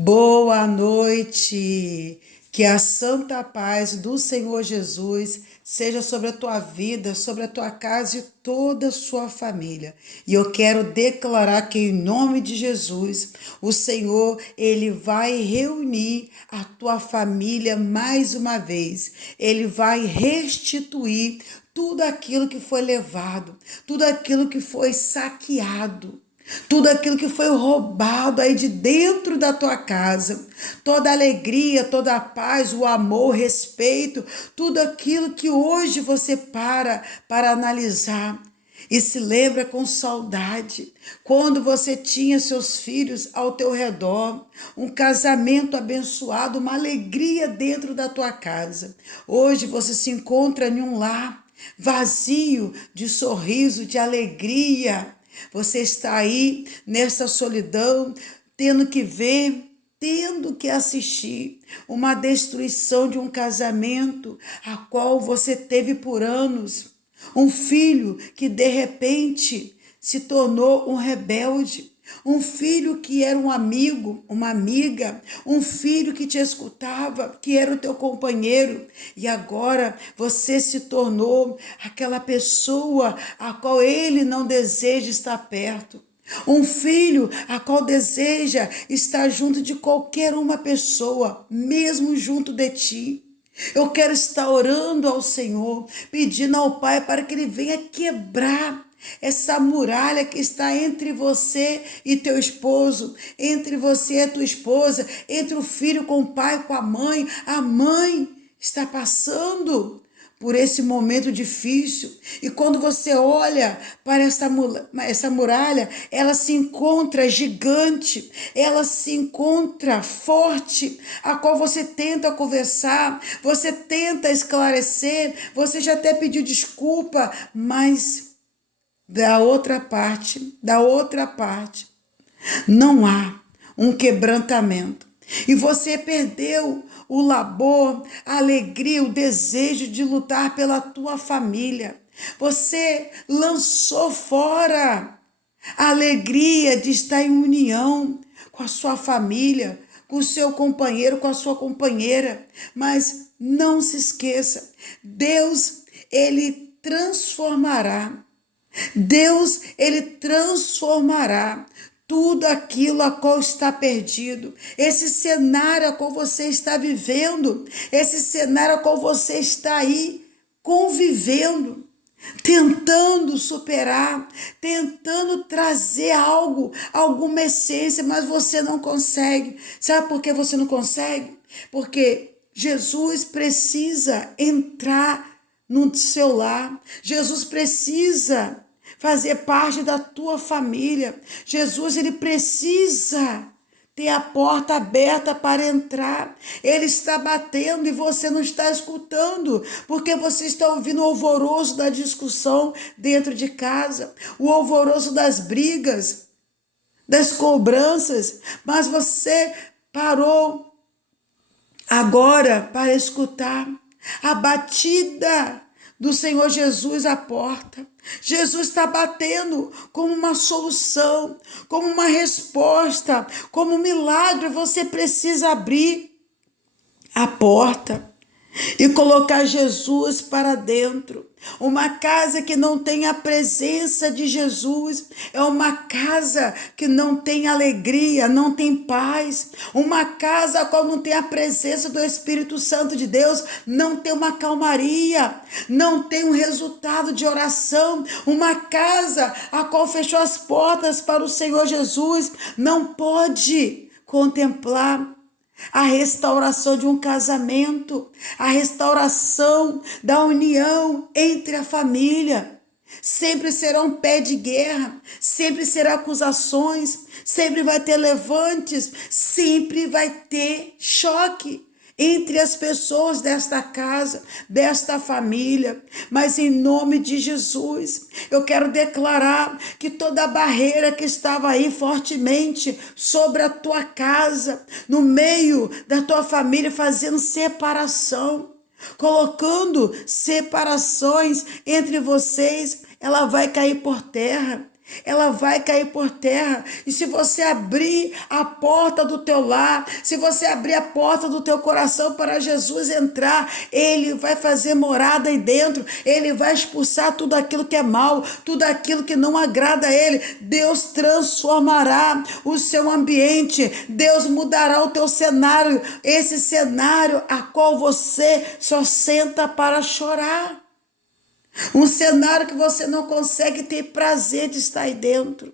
Boa noite, que a santa paz do Senhor Jesus seja sobre a tua vida, sobre a tua casa e toda a sua família. E eu quero declarar que em nome de Jesus, o Senhor, ele vai reunir a tua família mais uma vez. Ele vai restituir tudo aquilo que foi levado, tudo aquilo que foi saqueado. Tudo aquilo que foi roubado aí de dentro da tua casa, toda a alegria, toda a paz, o amor, o respeito, tudo aquilo que hoje você para analisar e se lembra com saudade, quando você tinha seus filhos ao teu redor, um casamento abençoado, uma alegria dentro da tua casa. Hoje você se encontra em um lar vazio de sorriso, de alegria. Você está aí nessa solidão, tendo que ver, tendo que assistir uma destruição de um casamento a qual você teve por anos. Um filho que de repente se tornou um rebelde. Um filho que era um amigo, uma amiga, um filho que te escutava, que era o teu companheiro, e agora você se tornou aquela pessoa a qual ele não deseja estar perto. Um filho a qual deseja estar junto de qualquer uma pessoa, mesmo junto de ti. Eu quero estar orando ao Senhor, pedindo ao Pai para que Ele venha quebrar essa muralha que está entre você e teu esposo, entre você e a tua esposa, entre o filho com o pai, com a mãe está passando por esse momento difícil. E quando você olha para essa muralha, ela se encontra gigante, ela se encontra forte, a qual você tenta conversar, você tenta esclarecer, você já até pediu desculpa, mas da outra parte, não há um quebrantamento. E você perdeu o labor, a alegria, o desejo de lutar pela tua família. Você lançou fora a alegria de estar em união com a sua família, com o seu companheiro, com a sua companheira. Mas não se esqueça, Deus, ele transformará. Deus, ele transformará tudo aquilo a qual está perdido, esse cenário a qual você está vivendo, esse cenário a qual você está aí convivendo, tentando superar, tentando trazer algo, alguma essência, mas você não consegue. Sabe por que você não consegue? Porque Jesus precisa entrar no seu lar. Jesus precisa fazer parte da tua família. Jesus, ele precisa ter a porta aberta para entrar. Ele está batendo e você não está escutando, porque você está ouvindo o alvoroço da discussão dentro de casa, o alvoroço das brigas, das cobranças, mas você parou agora para escutar a batida do Senhor Jesus à porta. Jesus está batendo como uma solução, como uma resposta, como um milagre. Você precisa abrir a porta e colocar Jesus para dentro. Uma casa que não tem a presença de Jesus é uma casa que não tem alegria, não tem paz. Uma casa a qual não tem a presença do Espírito Santo de Deus não tem uma calmaria, não tem um resultado de oração. Uma casa a qual fechou as portas para o Senhor Jesus não pode contemplar a restauração de um casamento, a restauração da união entre a família. Sempre será um pé de guerra, sempre será acusações, sempre vai ter levantes, sempre vai ter choque entre as pessoas desta casa, desta família. Mas em nome de Jesus, eu quero declarar que toda a barreira que estava aí fortemente sobre a tua casa, no meio da tua família, fazendo separação, colocando separações entre vocês, ela vai cair por terra. ela vai cair por terra. E se você abrir a porta do teu lar, se você abrir a porta do teu coração para Jesus entrar, ele vai fazer morada aí dentro, ele vai expulsar tudo aquilo que é mal, tudo aquilo que não agrada a ele. Deus transformará o seu ambiente, Deus mudará o teu cenário, esse cenário a qual você só senta para chorar. Um cenário que você não consegue ter prazer de estar aí dentro.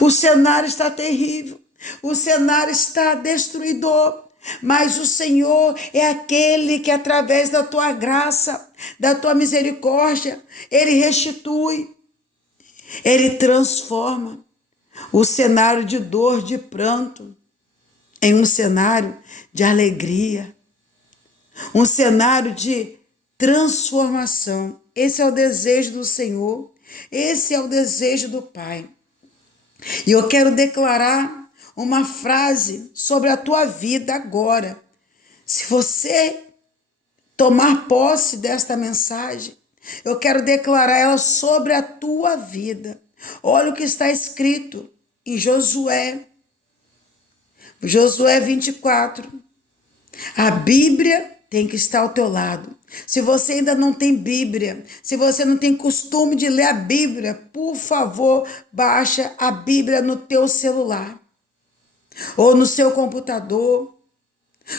O cenário está terrível. O cenário está destruidor. Mas o Senhor é aquele que, através da tua graça, da tua misericórdia, ele restitui, ele transforma o cenário de dor, de pranto, em um cenário de alegria, um cenário de transformação. Esse é o desejo do Senhor, esse é o desejo do Pai. E eu quero declarar uma frase sobre a tua vida agora. Se você tomar posse desta mensagem, eu quero declarar ela sobre a tua vida. Olha o que está escrito em Josué 24. A Bíblia tem que estar ao teu lado. Se você ainda não tem Bíblia, se você não tem costume de ler a Bíblia, por favor, baixa a Bíblia no teu celular ou no seu computador.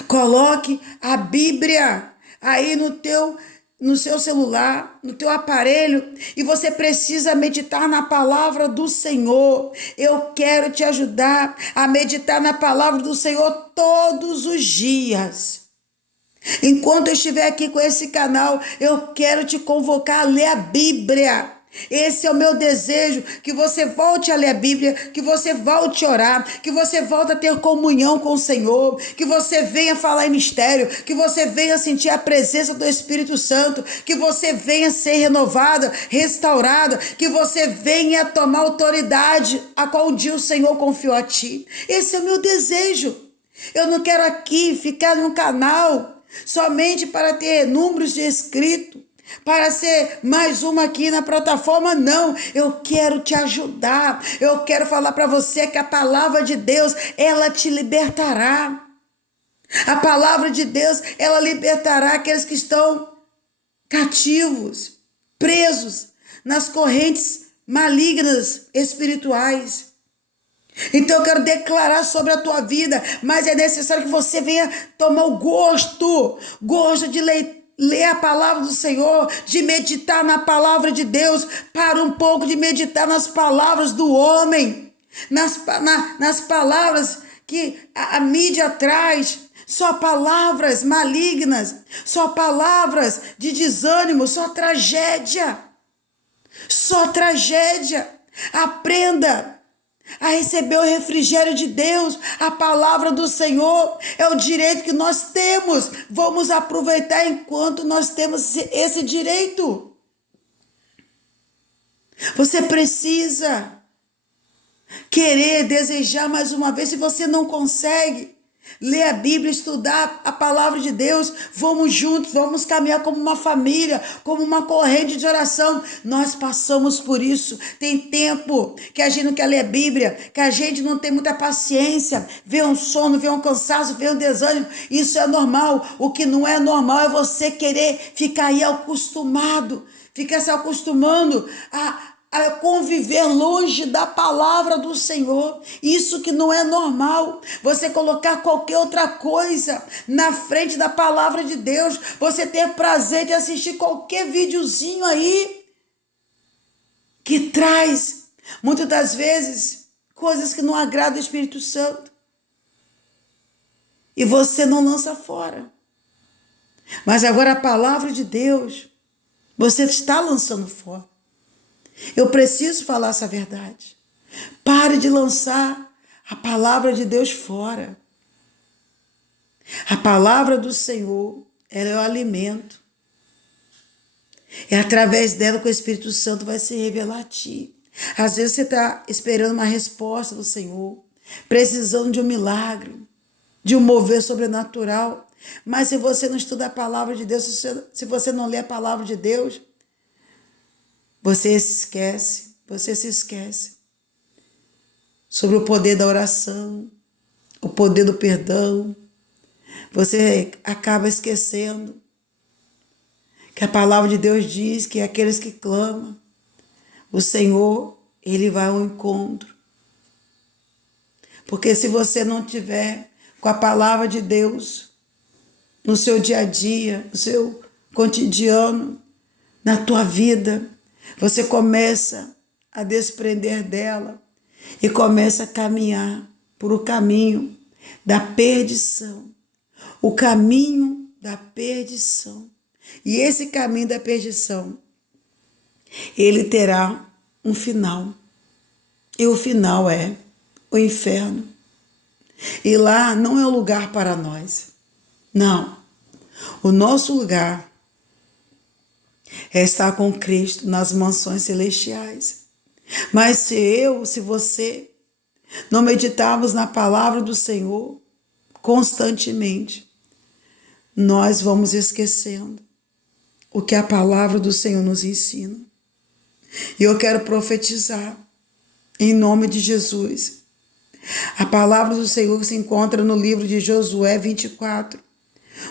Coloque a Bíblia aí no seu celular, no teu aparelho, e você precisa meditar na palavra do Senhor. Eu quero te ajudar a meditar na palavra do Senhor todos os dias. Enquanto eu estiver aqui com esse canal, eu quero te convocar a ler a Bíblia. Esse é o meu desejo, que você volte a ler a Bíblia, que você volte a orar, que você volte a ter comunhão com o Senhor, que você venha falar em mistério, que você venha sentir a presença do Espírito Santo, que você venha ser renovada, restaurada, que você venha tomar autoridade a qual um dia o Senhor confiou a ti. Esse é o meu desejo. Eu não quero aqui ficar num canal somente para ter números de inscrito, para ser mais uma aqui na plataforma. Não, eu quero te ajudar, eu quero falar para você que a palavra de Deus, ela te libertará. A palavra de Deus, ela libertará aqueles que estão cativos, presos nas correntes malignas espirituais. Então eu quero declarar sobre a tua vida, mas é necessário que você venha tomar o gosto de ler a palavra do Senhor, de meditar na palavra de Deus. Para um pouco de meditar nas palavras do homem, nas palavras que a mídia traz. Só palavras malignas, só palavras de desânimo, só tragédia. Só tragédia. Aprenda a receber o refrigério de Deus. A palavra do Senhor é o direito que nós temos. Vamos aproveitar enquanto nós temos esse direito. Você precisa querer, desejar mais uma vez. Se você não consegue ler a Bíblia, estudar a palavra de Deus, vamos juntos, vamos caminhar como uma família, como uma corrente de oração. Nós passamos por isso. Tem tempo que a gente não quer ler a Bíblia, que a gente não tem muita paciência, vê um sono, vê um cansaço, vê um desânimo. Isso é normal. O que não é normal é você querer ficar aí acostumado, ficar se acostumando a conviver longe da palavra do Senhor. Isso que não é normal. Você colocar qualquer outra coisa na frente da palavra de Deus. Você ter prazer de assistir qualquer videozinho aí que traz, muitas das vezes, coisas que não agradam o Espírito Santo. E você não lança fora. Mas agora a palavra de Deus, você está lançando fora. Eu preciso falar essa verdade. Pare de lançar a palavra de Deus fora. A palavra do Senhor, ela é o alimento. É através dela que o Espírito Santo vai se revelar a ti. Às vezes você está esperando uma resposta do Senhor, precisando de um milagre, de um mover sobrenatural. Mas se você não estuda a palavra de Deus, se você não lê a palavra de Deus, você se esquece, você se esquece sobre o poder da oração, o poder do perdão. Você acaba esquecendo que a palavra de Deus diz que aqueles que clamam, o Senhor, Ele vai ao encontro. Porque se você não tiver com a palavra de Deus no seu dia a dia, no seu cotidiano, na tua vida, você começa a desprender dela e começa a caminhar por o caminho da perdição. O caminho da perdição. E esse caminho da perdição, ele terá um final. E o final é o inferno. E lá não é o lugar para nós. Não. O nosso lugar é estar com Cristo nas mansões celestiais. Mas se você não meditarmos na palavra do Senhor constantemente, nós vamos esquecendo o que a palavra do Senhor nos ensina. E eu quero profetizar em nome de Jesus. A palavra do Senhor se encontra no livro de Josué 24,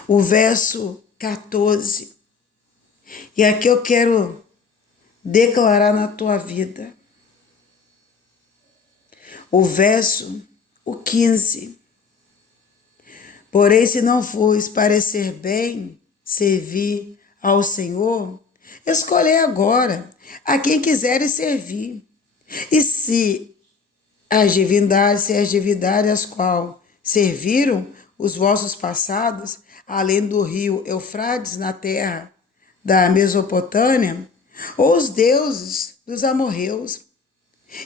o verso 14. E aqui eu quero declarar na tua vida o verso, o 15. Porém, se não vos parecer bem servir ao Senhor, escolhei agora a quem quiseres servir. E se as divindades as quais serviram os vossos passados, além do rio Eufrates, na terra da Mesopotâmia, ou os deuses dos amorreus,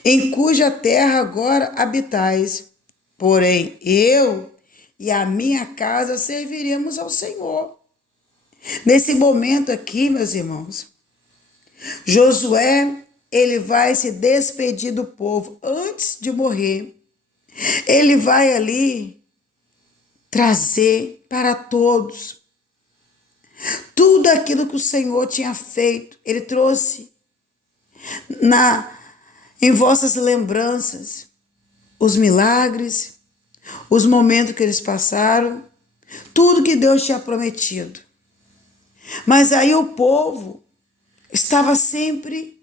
em cuja terra agora habitais. Porém, eu e a minha casa serviremos ao Senhor. Nesse momento aqui, meus irmãos, Josué, ele vai se despedir do povo antes de morrer. Ele vai ali trazer para todos tudo aquilo que o Senhor tinha feito. Ele trouxe em vossas lembranças os milagres, os momentos que eles passaram, tudo que Deus tinha prometido. Mas aí o povo estava sempre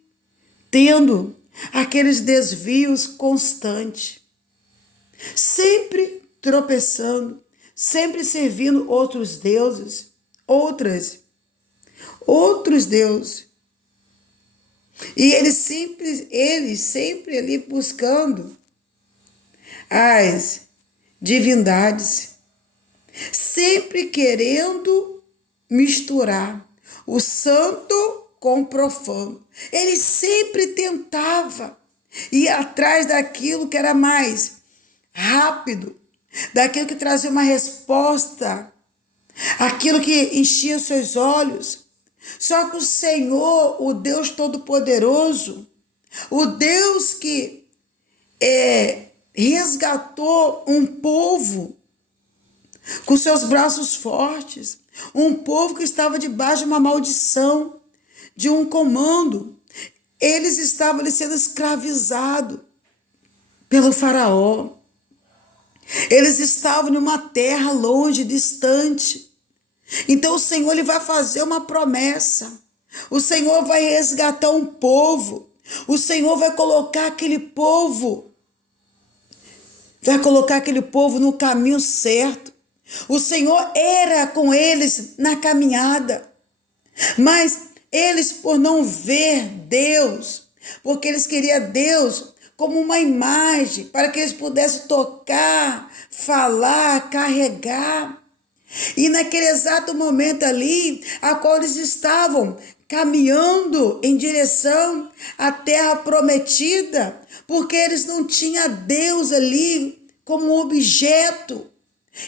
tendo aqueles desvios constantes, sempre tropeçando, sempre servindo outros deuses, outros deuses. E eles sempre ali buscando as divindades, sempre querendo misturar o santo com o profano. Ele sempre tentava ir atrás daquilo que era mais rápido, daquilo que trazia uma resposta, aquilo que enchia os seus olhos. Só que o Senhor, o Deus Todo-Poderoso, o Deus que resgatou um povo com seus braços fortes, um povo que estava debaixo de uma maldição, de um comando. Eles estavam ali sendo escravizados pelo faraó. Eles estavam em uma terra longe, distante. Então o Senhor, ele vai fazer uma promessa. O Senhor vai resgatar um povo. O Senhor vai colocar aquele povo no caminho certo. O Senhor era com eles na caminhada. Mas eles, por não ver Deus, porque eles queriam Deus como uma imagem, para que eles pudessem tocar, falar, carregar. E naquele exato momento ali, a qual eles estavam caminhando em direção à terra prometida, porque eles não tinham Deus ali como objeto.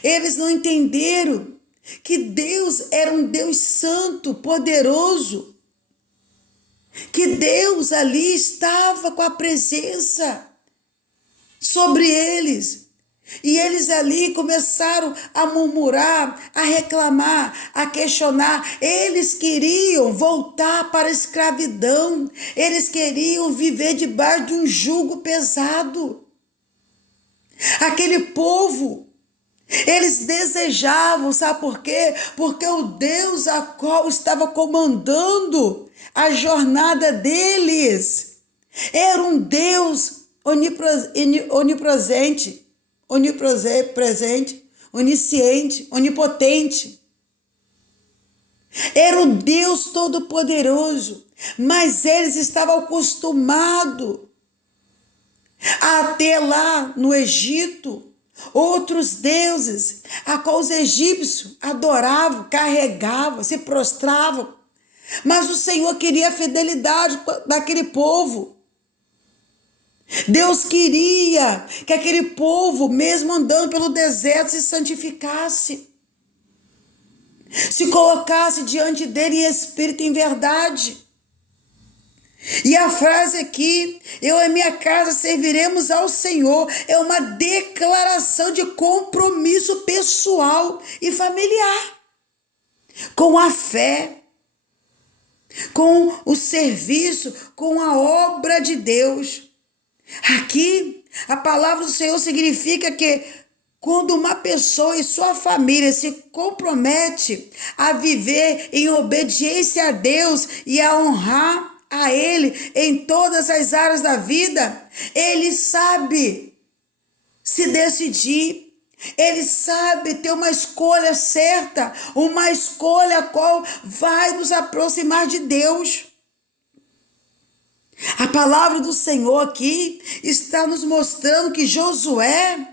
Eles não entenderam que Deus era um Deus santo, poderoso, que Deus ali estava com a presença sobre eles. E eles ali começaram a murmurar, a reclamar, a questionar. Eles queriam voltar para a escravidão. Eles queriam viver debaixo de um jugo pesado. Aquele povo, eles desejavam, sabe por quê? Porque o Deus a qual estava comandando a jornada deles era um Deus onipresente, onisciente, onipotente. Era o Deus Todo-Poderoso, mas eles estavam acostumados a ter lá no Egito outros deuses, a qual os egípcios adoravam, carregavam, se prostravam. Mas o Senhor queria a fidelidade daquele povo. Deus queria que aquele povo, mesmo andando pelo deserto, se santificasse, se colocasse diante dele em espírito e em verdade. E a frase aqui, eu e minha casa serviremos ao Senhor, é uma declaração de compromisso pessoal e familiar com a fé, com o serviço, com a obra de Deus. Aqui, a palavra do Senhor significa que quando uma pessoa e sua família se compromete a viver em obediência a Deus e a honrar a Ele em todas as áreas da vida, Ele sabe se decidir, Ele sabe ter uma escolha certa, uma escolha a qual vai nos aproximar de Deus. A palavra do Senhor aqui está nos mostrando que Josué,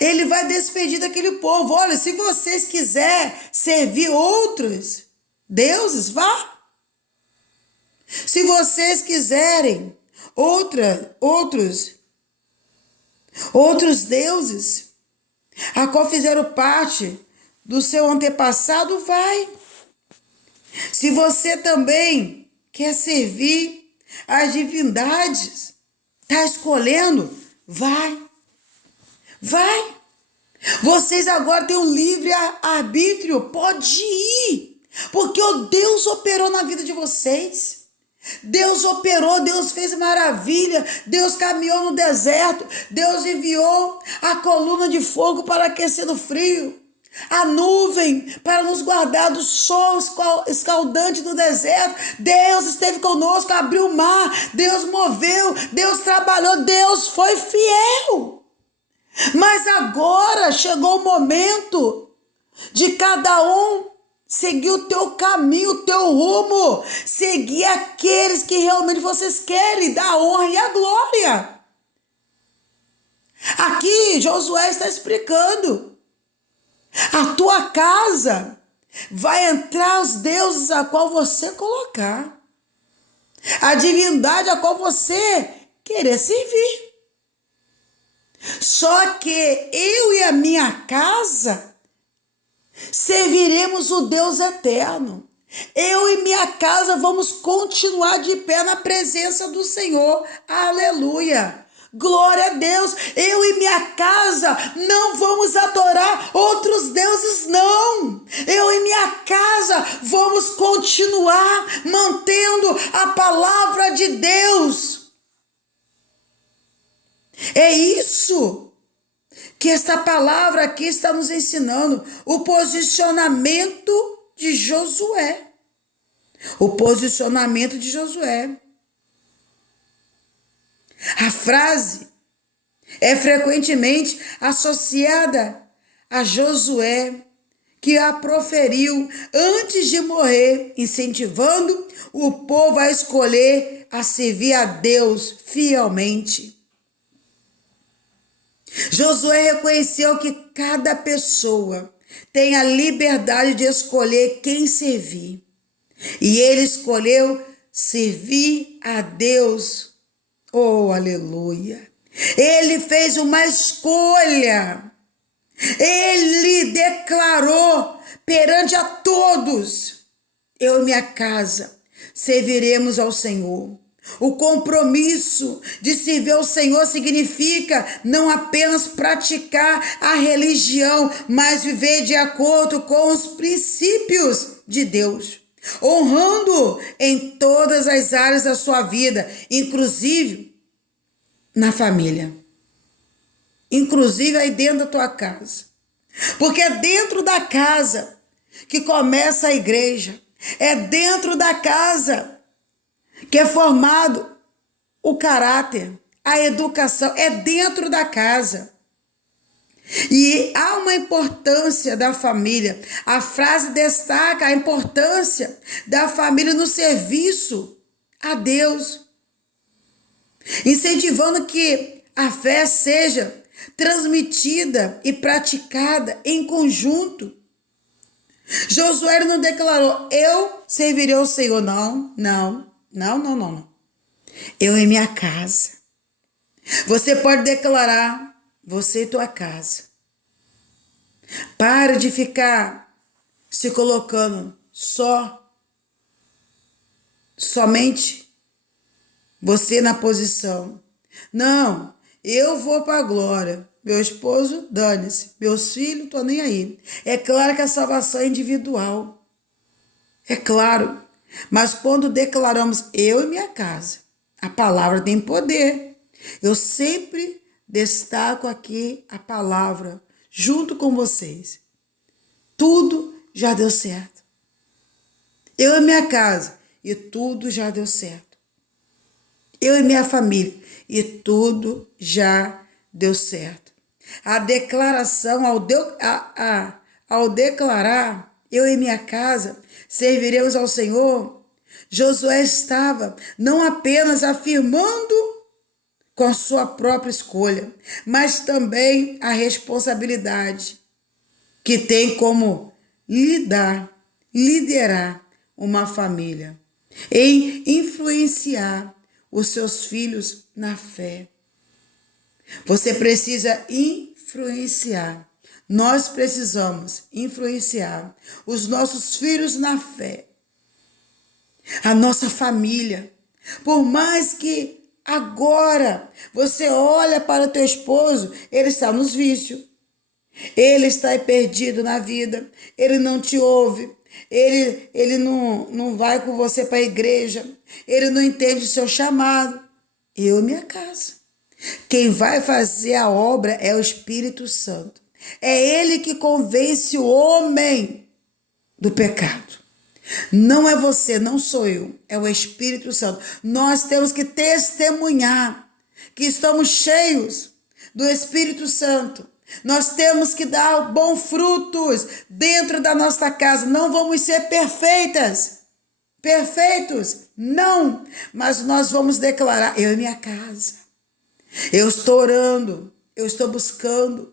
ele vai despedir daquele povo. Olha, se vocês quiserem servir outros deuses, vá. Se vocês quiserem outros deuses, a qual fizeram parte do seu antepassado, vai. Se você também quer servir as divindades, está escolhendo, vai. Vocês agora têm um livre arbítrio, pode ir, porque o Deus operou na vida de vocês. Deus operou, Deus fez maravilha, Deus caminhou no deserto, Deus enviou a coluna de fogo para aquecer no frio, a nuvem para nos guardar do sol escaldante do deserto. Deus esteve conosco, abriu o mar, Deus moveu, Deus trabalhou, Deus foi fiel. Mas agora chegou o momento de cada um seguir o teu caminho, o teu rumo, seguir aqueles que realmente vocês querem, dar a honra e a glória. Aqui Josué está explicando: a tua casa vai entrar os deuses a qual você colocar, a divindade a qual você querer servir. Só que eu e a minha casa serviremos o Deus eterno. Eu e minha casa vamos continuar de pé na presença do Senhor. Aleluia! Glória a Deus! Eu e minha casa não vamos adorar outros deuses, não. Eu e minha casa vamos continuar mantendo a palavra de Deus. É isso que esta palavra aqui está nos ensinando, o posicionamento de Josué. O posicionamento de Josué. A frase é frequentemente associada a Josué, que a proferiu antes de morrer, incentivando o povo a escolher a servir a Deus fielmente. Josué reconheceu que cada pessoa tem a liberdade de escolher quem servir. E ele escolheu servir a Deus. Oh, aleluia! Ele fez uma escolha. Ele declarou perante a todos: eu e minha casa serviremos ao Senhor. O compromisso de servir ao Senhor significa não apenas praticar a religião, mas viver de acordo com os princípios de Deus, honrando em todas as áreas da sua vida, inclusive na família, inclusive aí dentro da tua casa. Porque é dentro da casa que começa a igreja, é dentro da casa que é formado o caráter, a educação, é dentro da casa. E há uma importância da família. A frase destaca a importância da família no serviço a Deus, incentivando que a fé seja transmitida e praticada em conjunto. Josué não declarou: eu servirei ao Senhor. Não. Eu e minha casa. Você pode declarar: você e tua casa. Para de ficar se colocando somente você na posição. Não, eu vou para a glória. Meu esposo, dane-se. Meus filhos, tô nem aí. É claro que a salvação é individual. É claro. Mas quando declaramos eu e minha casa, a palavra tem poder. Eu sempre destaco aqui a palavra junto com vocês. Tudo já deu certo. Eu e minha casa, e tudo já deu certo. Eu e minha família, e tudo já deu certo. A declaração, ao declarar eu e minha casa serviremos ao Senhor, Josué estava não apenas afirmando com a sua própria escolha, mas também a responsabilidade que tem como liderar uma família, em influenciar os seus filhos na fé. Você precisa influenciar. Nós precisamos influenciar os nossos filhos na fé, a nossa família. Por mais que agora você olha para o teu esposo, ele está nos vícios, ele está perdido na vida, ele não te ouve, ele não vai com você para a igreja, ele não entende o seu chamado. Eu e minha casa. Quem vai fazer a obra é o Espírito Santo. É ele que convence o homem do pecado. Não é você, não sou eu, é o Espírito Santo. Nós temos que testemunhar que estamos cheios do Espírito Santo. Nós temos que dar bons frutos dentro da nossa casa. Não vamos ser perfeitos, não. Mas nós vamos declarar: eu e minha casa. Eu estou orando, eu estou buscando,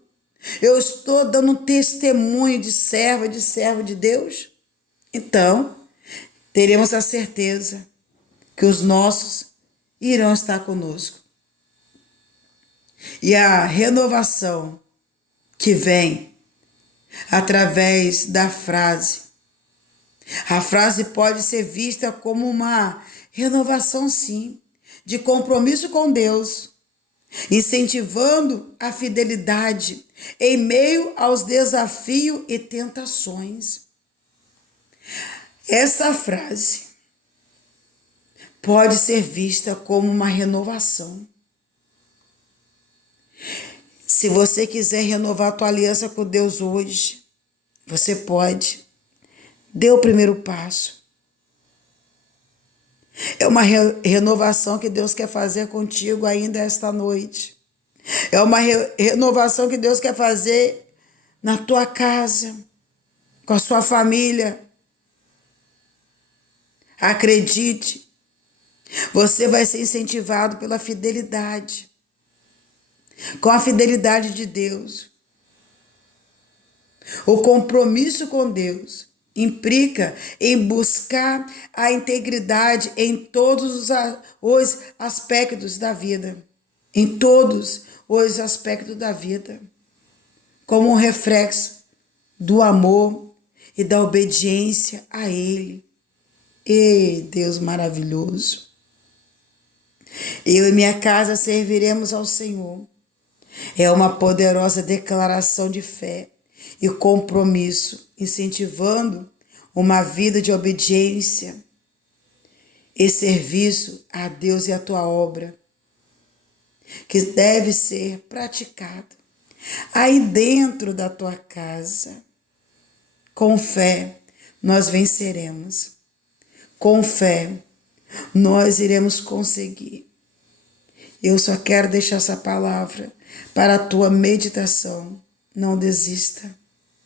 eu estou dando um testemunho de servo de Deus. Então, teremos a certeza que os nossos irão estar conosco. E a renovação que vem através da frase. A frase pode ser vista como uma renovação, sim, de compromisso com Deus, incentivando a fidelidade em meio aos desafios e tentações. Essa frase pode ser vista como uma renovação. Se você quiser renovar a tua aliança com Deus hoje, você pode. Dê o primeiro passo. É uma renovação que Deus quer fazer contigo ainda esta noite. É uma renovação que Deus quer fazer na tua casa, com a sua família. Acredite, você vai ser incentivado pela fidelidade, com a fidelidade de Deus. O compromisso com Deus implica em buscar a integridade em todos os aspectos da vida. Em todos os aspectos da vida. Como um reflexo do amor e da obediência a Ele. Ei, Deus maravilhoso. Eu e minha casa serviremos ao Senhor. É uma poderosa declaração de fé e compromisso, incentivando uma vida de obediência e serviço a Deus e a tua obra, que deve ser praticado aí dentro da tua casa. Com fé, nós venceremos. Com fé, nós iremos conseguir. Eu só quero deixar essa palavra para a tua meditação. Não desista.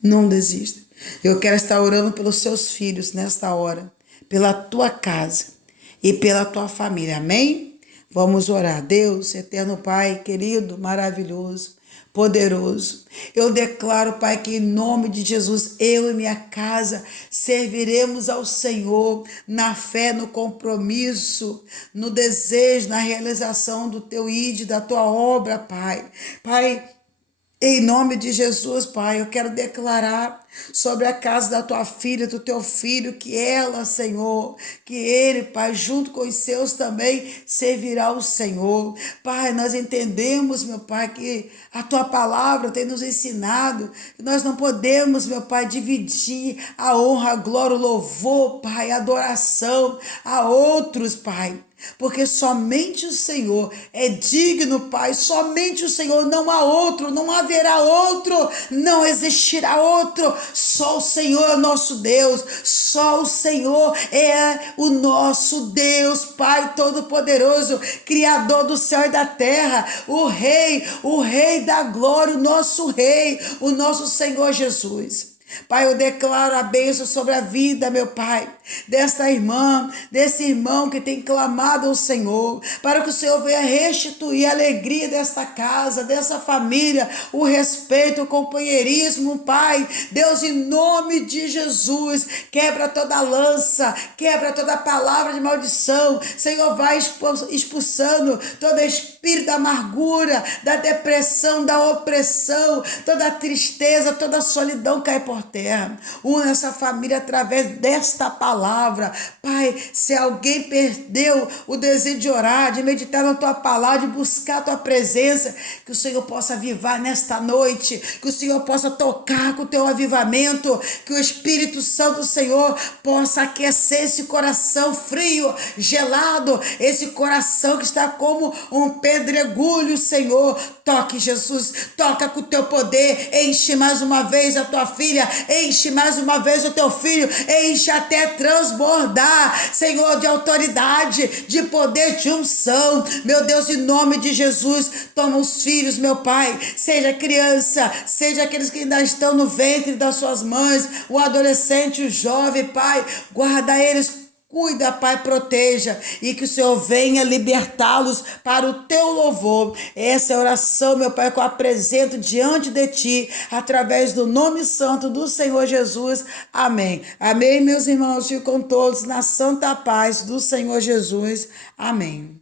Não desista. Eu quero estar orando pelos seus filhos nesta hora, pela tua casa e pela tua família. Amém? Vamos orar. Deus, eterno Pai, querido, maravilhoso, poderoso. Eu declaro, Pai, que em nome de Jesus, eu e minha casa serviremos ao Senhor na fé, no compromisso, no desejo, na realização do teu ID, da tua obra, Pai. Pai, em nome de Jesus, Pai, eu quero declarar sobre a casa da tua filha, do teu filho, que ela, Senhor, que ele, Pai, junto com os seus também servirá ao Senhor. Pai, nós entendemos, meu Pai, que a tua palavra tem nos ensinado que nós não podemos, meu Pai, dividir a honra, a glória, o louvor, Pai, a adoração a outros, Pai. Porque somente o Senhor é digno, Pai, somente o Senhor, não há outro, não haverá outro, não existirá outro, só o Senhor é o nosso Deus, só o Senhor é o nosso Deus, Pai Todo-Poderoso, Criador do céu e da terra, o Rei da glória, o nosso Rei, o nosso Senhor Jesus. Pai, eu declaro a bênção sobre a vida, meu Pai, dessa irmã, desse irmão que tem clamado ao Senhor, para que o Senhor venha restituir a alegria desta casa, dessa família, o respeito, o companheirismo, Pai. Deus, em nome de Jesus, quebra toda lança, quebra toda palavra de maldição. Senhor, vai expulsando todo espírito da amargura, da depressão, da opressão, toda tristeza, toda solidão cai por terra. Una essa família através desta palavra. Pai, se alguém perdeu o desejo de orar, de meditar na tua palavra, de buscar a tua presença, que o Senhor possa avivar nesta noite, que o Senhor possa tocar com o teu avivamento, que o Espírito Santo do Senhor possa aquecer esse coração frio, gelado, esse coração que está como um pedregulho, Senhor. Toque, Jesus, toca com o teu poder, enche mais uma vez a tua filha, enche mais uma vez o teu filho, enche até transbordar, Senhor, de autoridade, de poder, de unção. Meu Deus, em nome de Jesus, toma os filhos, meu Pai, seja criança, seja aqueles que ainda estão no ventre das suas mães, o adolescente, o jovem, Pai, guarda eles. Cuida, Pai, proteja e que o Senhor venha libertá-los para o teu louvor. Essa é a oração, meu Pai, que eu apresento diante de ti, através do nome santo do Senhor Jesus. Amém. Amém, meus irmãos. Fico com todos na santa paz do Senhor Jesus. Amém.